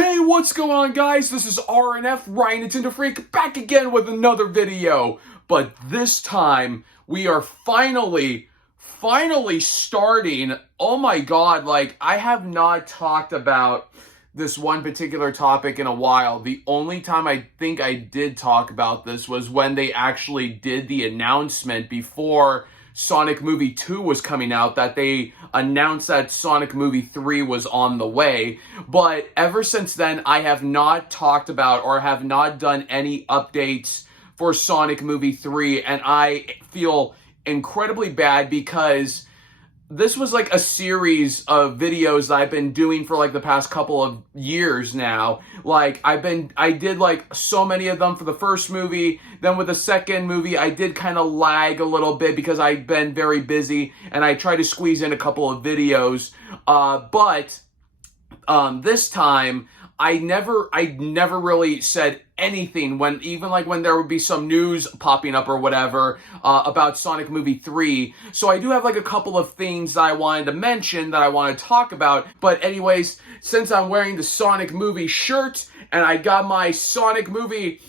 Hey, what's going on, guys? This is RNF, Ryan Nintendo Freak, back again with another video. But this time, we are finally starting. Oh my god, I have not talked about this one particular topic in a while. The only time I think I did talk about this was when they actually did the announcement before Sonic Movie 2 was coming out, that they announced that Sonic Movie 3 was on the way. But ever since then, I have not talked about or have not done any updates for Sonic Movie 3, and I feel incredibly bad because this was like a series of videos that I've been doing for like the past couple of years now. I did like so many of them for the first movie. Then with the second movie, I did kind of lag a little bit because I've been very busy and I tried to squeeze in a couple of videos. But this time, I never really said anything when there would be some news popping up or whatever about Sonic Movie 3. So I do have like a couple of things that I wanted to mention that I want to talk about. But anyways, since I'm wearing the Sonic Movie shirt and I got my Sonic Movie,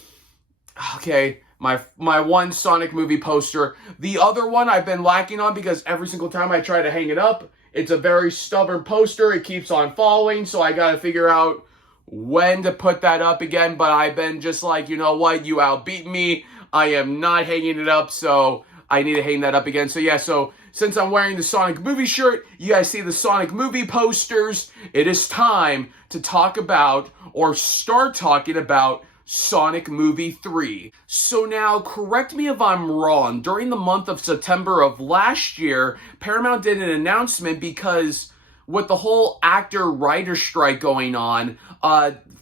my one Sonic Movie poster. The other one I've been lacking on because every single time I try to hang it up, it's a very stubborn poster. It keeps on falling, so I gotta figure out when to put that up again. But I've been just like, you know what, you outbeat me. I am not hanging it up, so I need to hang that up again. So yeah, so since I'm wearing the Sonic Movie shirt, you guys see the Sonic Movie posters. It is time to talk about, or start talking about, Sonic Movie 3. So now, correct me if I'm wrong, during the month of September of last year, Paramount did an announcement because with the whole actor-writer strike going on,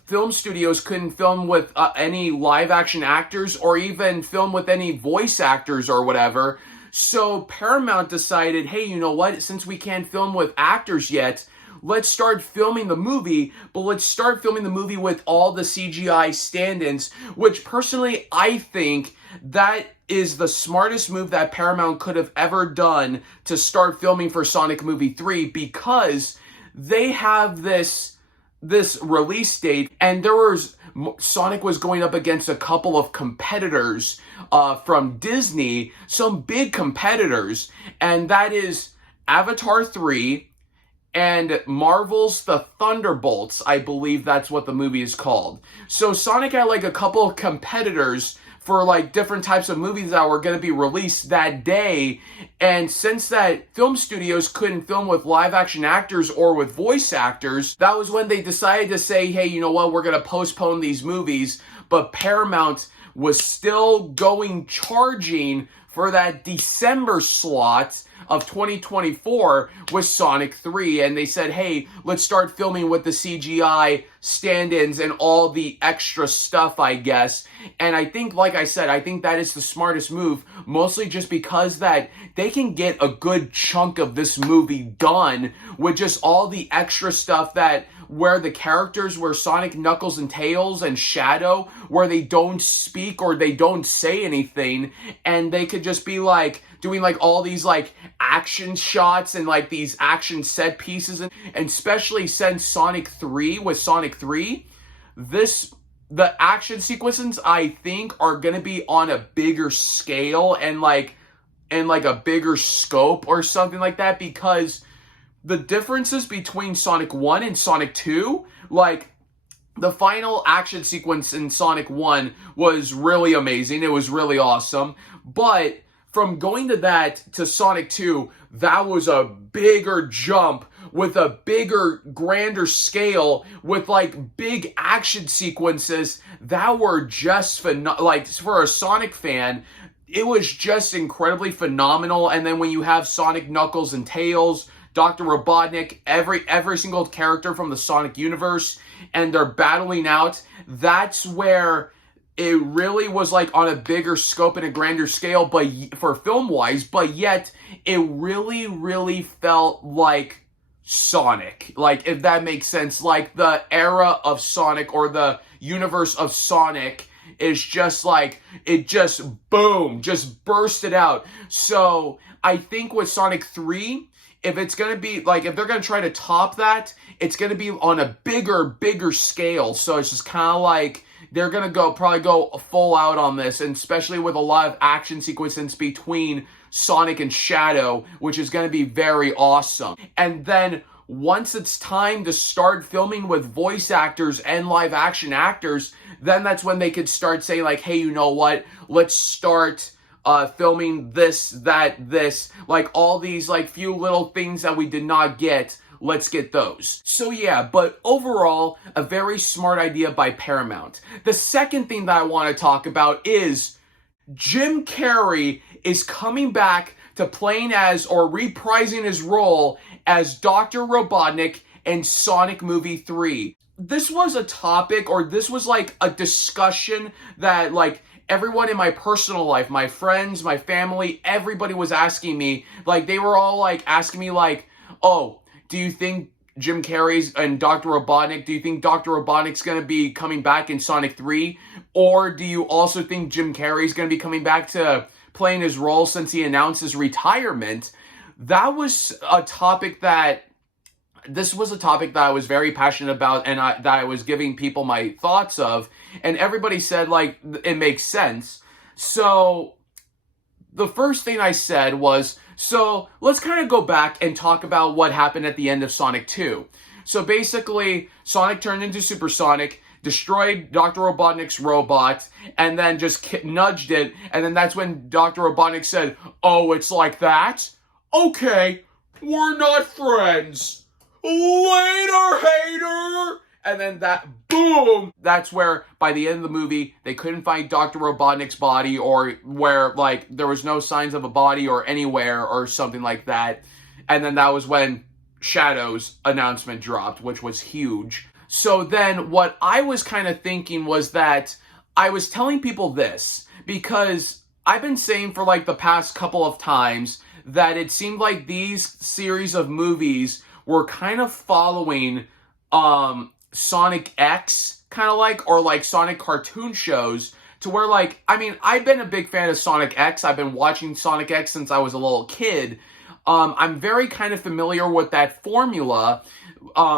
film studios couldn't film with any live-action actors or even film with any voice actors or whatever. So Paramount decided, hey, you know what? Since we can't film with actors yet, let's start filming the movie, but let's start filming the movie with all the CGI stand-ins, which personally I think that is the smartest move that Paramount could have ever done to start filming for Sonic Movie 3, because they have this release date, and Sonic was going up against a couple of competitors from Disney, some big competitors, and that is Avatar 3, and Marvel's The Thunderbolts. I believe that's what the movie is called. So Sonic had like a couple of competitors for like different types of movies that were going to be released that day. And since that film studios couldn't film with live action actors or with voice actors, that was when they decided to say, hey, you know what, we're going to postpone these movies. But Paramount was still charging for that December slot of 2024 with Sonic 3, and they said, hey, let's start filming with the CGI stand-ins and all the extra stuff, I guess. And I think, like I said, I think that is the smartest move, mostly just because that they can get a good chunk of this movie done with just all the extra stuff where the characters were Sonic, Knuckles, and Tails, and Shadow, where they don't speak or they don't say anything, and they could just be like doing like all these like action shots and like these action set pieces, and especially since Sonic 3, the action sequences I think are gonna be on a bigger scale and like a bigger scope or something like that, because the differences between Sonic 1 and Sonic 2, like the final action sequence in Sonic 1 was really amazing. It was really awesome. But from going to that to Sonic 2, that was a bigger jump with a bigger, grander scale with like big action sequences that were just like, for a Sonic fan, it was just incredibly phenomenal. And then when you have Sonic, Knuckles, and Tails, Dr. Robotnik, every single character from the Sonic universe, and they're battling out, that's where it really was like on a bigger scope and a grander scale, but for film-wise, but yet it really felt like Sonic. Like, if that makes sense, like the era of Sonic or the universe of Sonic is just like, it just boom, just bursted out. So I think with Sonic 3, if it's going to be, like, if they're going to try to top that, it's going to be on a bigger scale. So it's just kind of like, they're going to probably go full out on this, and especially with a lot of action sequences between Sonic and Shadow, which is going to be very awesome. And then once it's time to start filming with voice actors and live action actors, then that's when they could start saying like, hey, you know what? Let's start filming this, that, this, like all these like few little things that we did not get. Let's get those. So yeah, but overall, a very smart idea by Paramount. The second thing that I want to talk about is Jim Carrey is coming back to playing as, or reprising his role as Dr. Robotnik in Sonic Movie 3. This was a topic, or this was like a discussion that like everyone in my personal life, my friends, my family, everybody was asking me. Like, they were all like asking me like, oh, do you think Jim Carrey's and Dr. Robotnik, do you think Dr. Robotnik's going to be coming back in Sonic 3? Or do you also think Jim Carrey's going to be coming back to playing his role since he announced his retirement? That was a topic that, this was a topic that I was very passionate about, and that I was giving people my thoughts of, and everybody said, like, it makes sense. So the first thing I said was, so let's kind of go back and talk about what happened at the end of Sonic 2. So basically, Sonic turned into Super Sonic, destroyed Dr. Robotnik's robot, and then just nudged it, and then that's when Dr. Robotnik said, oh, it's like that? Okay, we're not friends. Later, hater! And then that, boom! That's where, by the end of the movie, they couldn't find Dr. Robotnik's body, or where, like, there was no signs of a body or anywhere or something like that. And then that was when Shadow's announcement dropped, which was huge. So then what I was kind of thinking was that I was telling people this, because I've been saying for like the past couple of times that it seemed like these series of movies were kind of following Sonic X, kind of like, or like Sonic cartoon shows, to where like, I mean, I've been a big fan of Sonic X. I've been watching Sonic X since I was a little kid. I'm very kind of familiar with that formula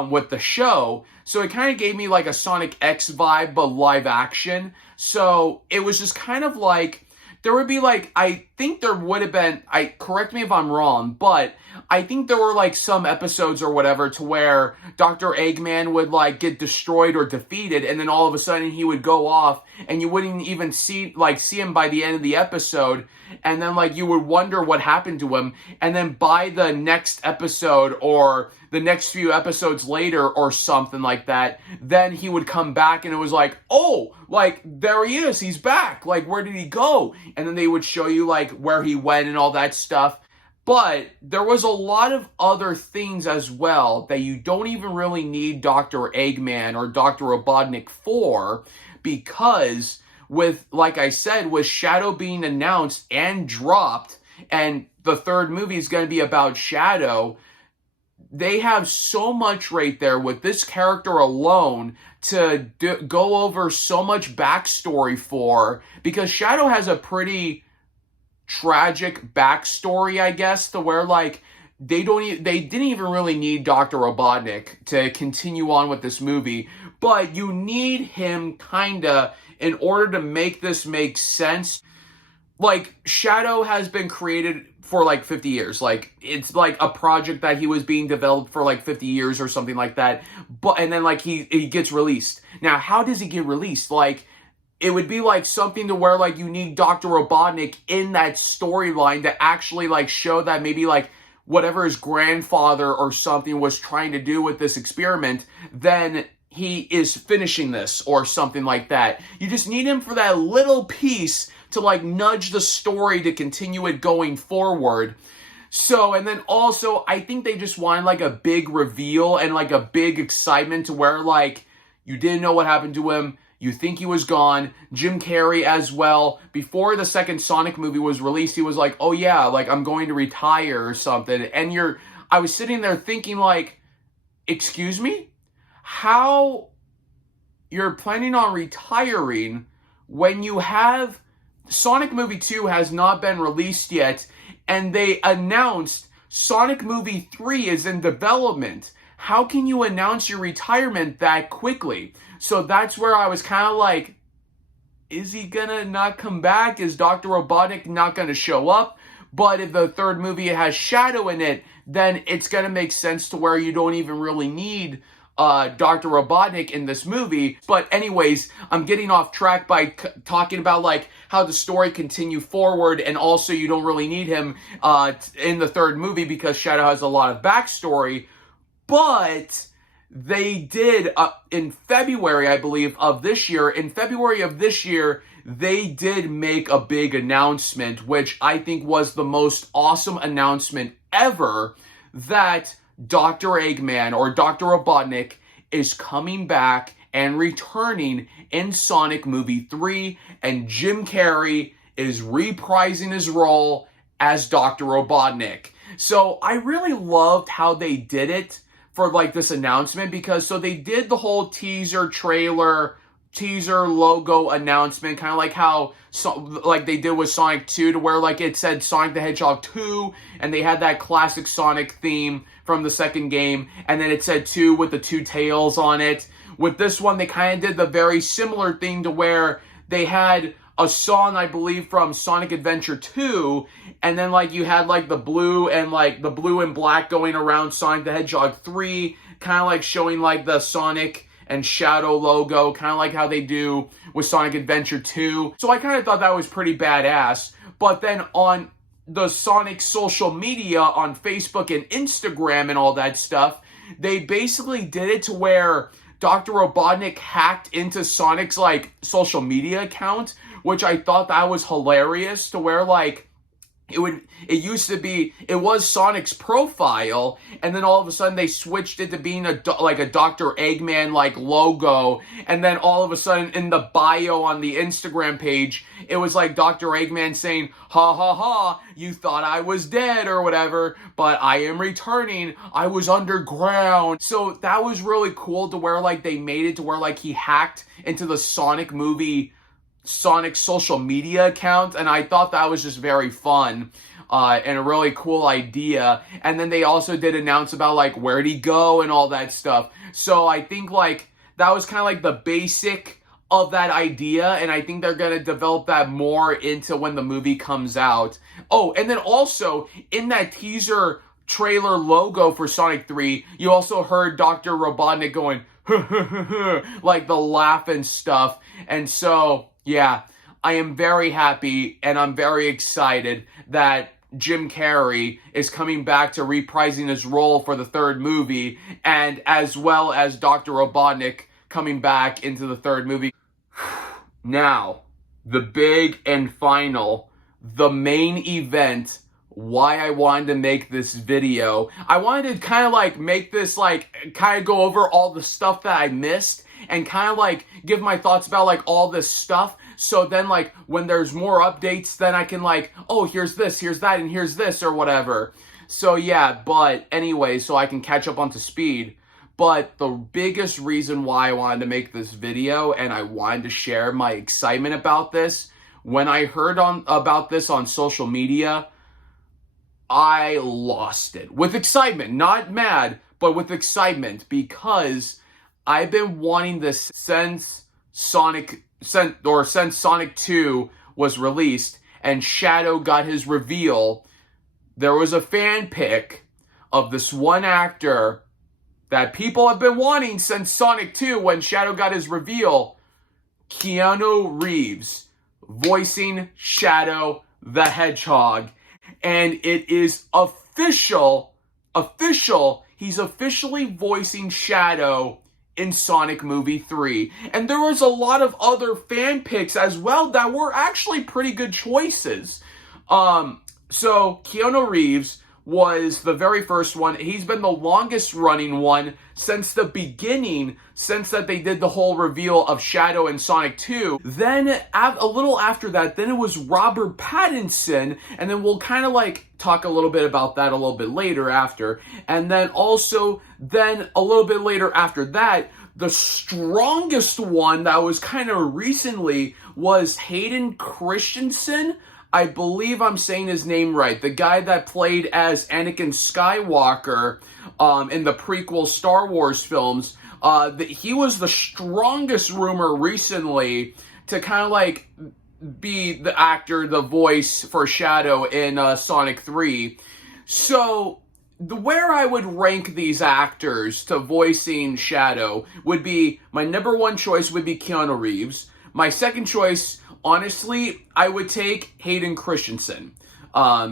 with the show. So it kind of gave me like a Sonic X vibe, but live action. So it was just kind of like, there would be like, I think there would have been, correct me if I'm wrong, but I think there were like some episodes or whatever to where Dr. Eggman would like get destroyed or defeated, and then all of a sudden he would go off and you wouldn't even see him by the end of the episode, and then like you would wonder what happened to him, and then by the next episode or the next few episodes later or something like that, then he would come back and it was like, oh, like there he is, he's back, like where did he go? And then they would show you like where he went and all that stuff. But there was a lot of other things as well that you don't even really need Dr. Eggman or Dr. Robotnik for, because with, like I said, with Shadow being announced and dropped, and the third movie is going to be about Shadow, they have so much right there with this character alone to go over so much backstory for, because Shadow has a pretty tragic backstory, I guess, to where like they didn't even really need Dr. Robotnik to continue on with this movie, but you need him kinda in order to make this make sense. Like, Shadow has been created for like 50 years. Like, it's like a project that he was being developed for like 50 years or something like that. But, and then like he gets released. Now, how does he get released? Like, it would be like something to where like you need Dr. Robotnik in that storyline to actually like show that maybe like whatever his grandfather or something was trying to do with this experiment, then he is finishing this or something like that. You just need him for that little piece to like nudge the story to continue it going forward. So, and then also, I think they just wanted like a big reveal and like a big excitement to where like you didn't know what happened to him. You think he was gone. Jim Carrey as well. Before the second Sonic movie was released, he was like, oh yeah, like I'm going to retire or something. And I was sitting there thinking like, excuse me? How you're planning on retiring when you have Sonic Movie 2 has not been released yet, and they announced Sonic Movie 3 is in development. How can you announce your retirement that quickly? So that's where I was kind of like, is he gonna not come back? Is Dr. Robotnik not gonna show up? But if the third movie has Shadow in it, then it's gonna make sense to where you don't even really need Dr. Robotnik in this movie. But anyways, I'm getting off track by talking about like how the story continue forward, and also you don't really need him in the third movie because Shadow has a lot of backstory. But they did in February, I believe, of this year. In February of this year, they did make a big announcement, which I think was the most awesome announcement ever, that Dr. Eggman, or Dr. Robotnik, is coming back and returning in Sonic Movie 3, and Jim Carrey is reprising his role as Dr. Robotnik. So I really loved how they did it for like this announcement, because so they did the whole teaser logo announcement, kind of like how like they did with Sonic 2, to where like it said Sonic the Hedgehog 2, and they had that classic Sonic theme from the second game, and then it said 2 with the 2 tails on it. With this one, they kind of did the very similar thing, to where they had a song, I believe, from Sonic Adventure 2, and then like you had like the blue and black going around Sonic the Hedgehog 3, kind of like showing like the Sonic and Shadow logo, kind of like how they do with Sonic Adventure 2. So I kind of thought that was pretty badass. But then on the Sonic social media, on Facebook and Instagram and all that stuff, they basically did it to where Dr. Robotnik hacked into Sonic's like social media account, which I thought that was hilarious, to where like it was Sonic's profile, and then all of a sudden they switched it to being a Dr. Eggman like logo, and then all of a sudden in the bio on the Instagram page, it was like Dr. Eggman saying, "Ha ha ha, you thought I was dead or whatever, but I am returning. I was underground." So that was really cool, to where like they made it to where like he hacked into the Sonic social media account, and I thought that was just very fun and a really cool idea. And then they also did announce about like where'd he go and all that stuff. So I think like that was kind of like the basic of that idea, and I think they're going to develop that more into when the movie comes out. Oh, and then also in that teaser trailer logo for Sonic 3, you also heard Dr. Robotnik going like the laugh and stuff. And so yeah, I am very happy and I'm very excited that Jim Carrey is coming back to reprising his role for the third movie, and as well as Dr. Robotnik coming back into the third movie. Now, the big and final, the main event, why I wanted to make this video. I wanted to kind of like make this like kind of go over all the stuff that I missed, and kind of like give my thoughts about like all this stuff. So then like when there's more updates, then I can like, oh, here's this, here's that, and here's this or whatever. So yeah, but anyway, so I can catch up onto speed. But the biggest reason why I wanted to make this video, and I wanted to share my excitement about this, when I heard about this on social media, I lost it. With excitement, not mad, but with excitement, because I've been wanting this since Sonic 2 was released and Shadow got his reveal. There was a fan pic of this one actor that people have been wanting since Sonic 2 when Shadow got his reveal. Keanu Reeves voicing Shadow the Hedgehog. And it is official. He's officially voicing Shadow in Sonic Movie 3. And there was a lot of other fan picks as well that were actually pretty good choices. So Keanu Reeves was the very first one. He's been the longest running one since the beginning, since that they did the whole reveal of Shadow in Sonic 2. Then a little after that, then it was Robert Pattinson, and then we'll kind of like talk a little bit about that a little bit later after. And then also, then a little bit later after that, the strongest one that was kind of recently was Hayden Christensen. I believe I'm saying his name right. The guy that played as Anakin Skywalker in the prequel Star Wars films. He was the strongest rumor recently to kind of like be the actor, the voice for Shadow in Sonic 3. So, where I would rank these actors to voicing Shadow would be, my number one choice would be Keanu Reeves. My second choice, honestly, I would take Hayden Christensen.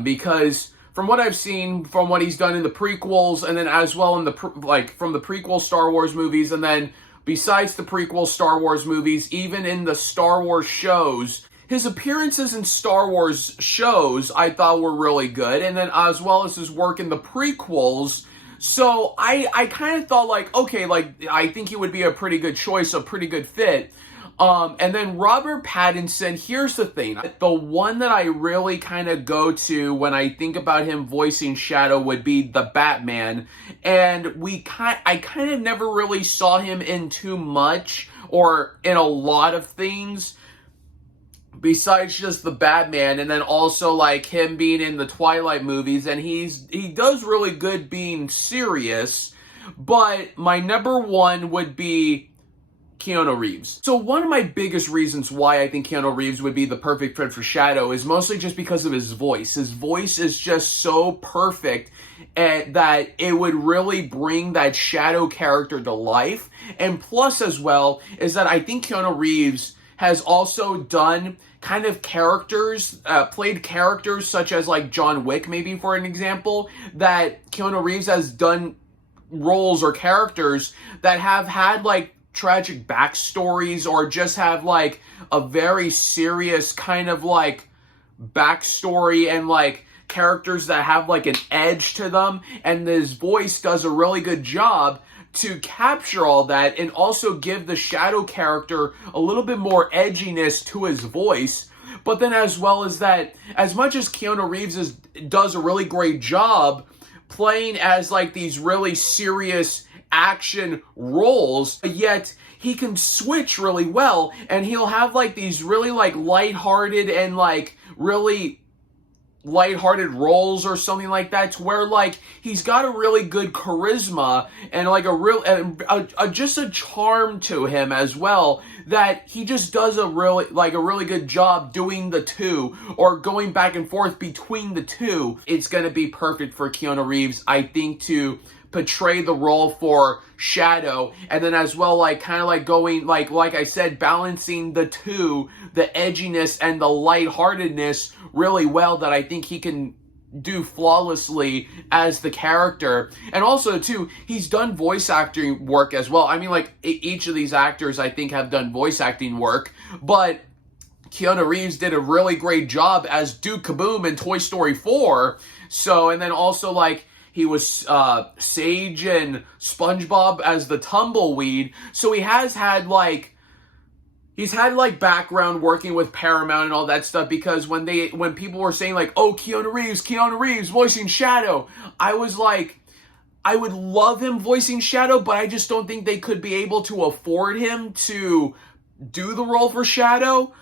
Because from what I've seen, from what he's done in the prequels, and then as well in the, from the prequel Star Wars movies, and then besides the prequel Star Wars movies, even in the Star Wars shows, his appearances in Star Wars shows I thought were really good, and then as well as his work in the prequels. So I kind of thought like, okay, like I think he would be a pretty good choice, a pretty good fit. And then Robert Pattinson, here's the thing. The one that I really kind of go to when I think about him voicing Shadow would be the Batman. And I kind of never really saw him in too much or in a lot of things besides just the Batman, and then also like him being in the Twilight movies, and he does really good being serious. But my number one would be Keanu Reeves. So one of my biggest reasons why I think Keanu Reeves would be the perfect fit for Shadow is mostly just because of his voice. His voice is just so perfect that it would really bring that Shadow character to life. And plus as well is that I think Keanu Reeves has also done kind of characters, played characters such as like John Wick, maybe for an example, that Keanu Reeves has done roles or characters that have had like tragic backstories or just have like a very serious kind of like backstory and like characters that have like an edge to them, and his voice does a really good job to capture all that and also give the Shadow character a little bit more edginess to his voice. But then as well as that, as much as Keanu Reeves does a really great job playing as like these really serious action roles, yet he can switch really well, and he'll have like these really like lighthearted and like really lighthearted roles or something like that, to where like he's got a really good charisma and like just a charm to him as well, that he just does a really good job doing the two or going back and forth between the two. It's gonna be perfect for Keanu Reeves, I think, to portray the role for Shadow, and then as well like kind of like going like I said, balancing the two, the edginess and the lightheartedness really well, that I think he can do flawlessly as the character. And also too, he's done voice acting work as well. I mean, like each of these actors I think have done voice acting work, but Keanu Reeves did a really great job as Duke Kaboom in Toy Story 4. So, and then also like he was Sage and SpongeBob as the Tumbleweed. So he has had like, he's had like background working with Paramount and all that stuff, because when people were saying like, oh, Keanu Reeves voicing Shadow, I was like, I would love him voicing Shadow, but I just don't think they could be able to afford him to do the role for Shadow.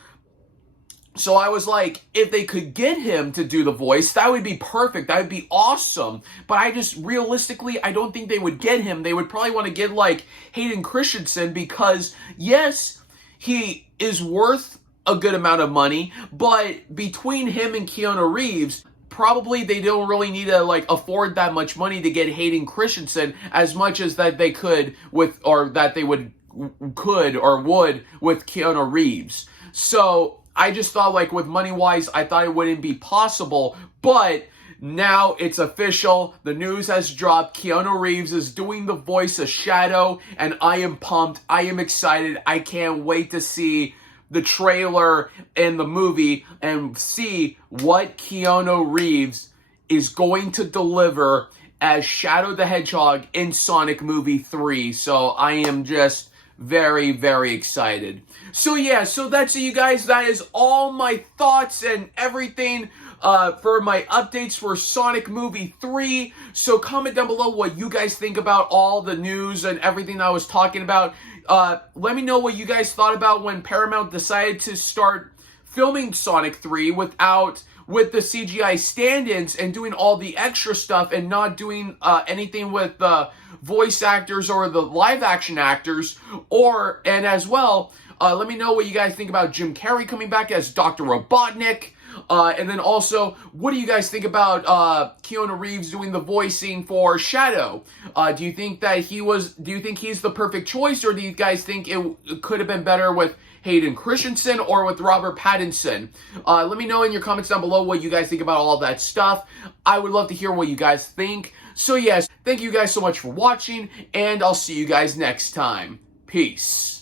So I was like, if they could get him to do the voice, that would be perfect. That would be awesome. But I just, realistically, I don't think they would get him. They would probably want to get like Hayden Christensen, because yes, he is worth a good amount of money, but between him and Keanu Reeves, probably they don't really need to like afford that much money to get Hayden Christensen as much as that they could with, or that they would with Keanu Reeves. So I just thought like with money wise, I thought it wouldn't be possible, but now it's official. The news has dropped. Keanu Reeves is doing the voice of Shadow, and I am pumped. I am excited. I can't wait to see the trailer and the movie and see what Keanu Reeves is going to deliver as Shadow the Hedgehog in Sonic Movie 3. So I am just very, very excited. So yeah, so that's it, you guys. That is all my thoughts and everything for my updates for Sonic Movie 3. So comment down below what you guys think about all the news and everything I was talking about. Let me know what you guys thought about when Paramount decided to start filming Sonic 3 without with the CGI stand-ins and doing all the extra stuff and not doing anything with the voice actors or the live action actors. And as well, let me know what you guys think about Jim Carrey coming back as Dr. Robotnik. And then also, what do you guys think about Keanu Reeves doing the voicing for Shadow? Do you think he's the perfect choice, or do you guys think it could have been better with Hayden Christensen or with Robert Pattinson? Let me know in your comments down below what you guys think about all that stuff. I would love to hear what you guys think. So yes, thank you guys so much for watching, and I'll see you guys next time. Peace.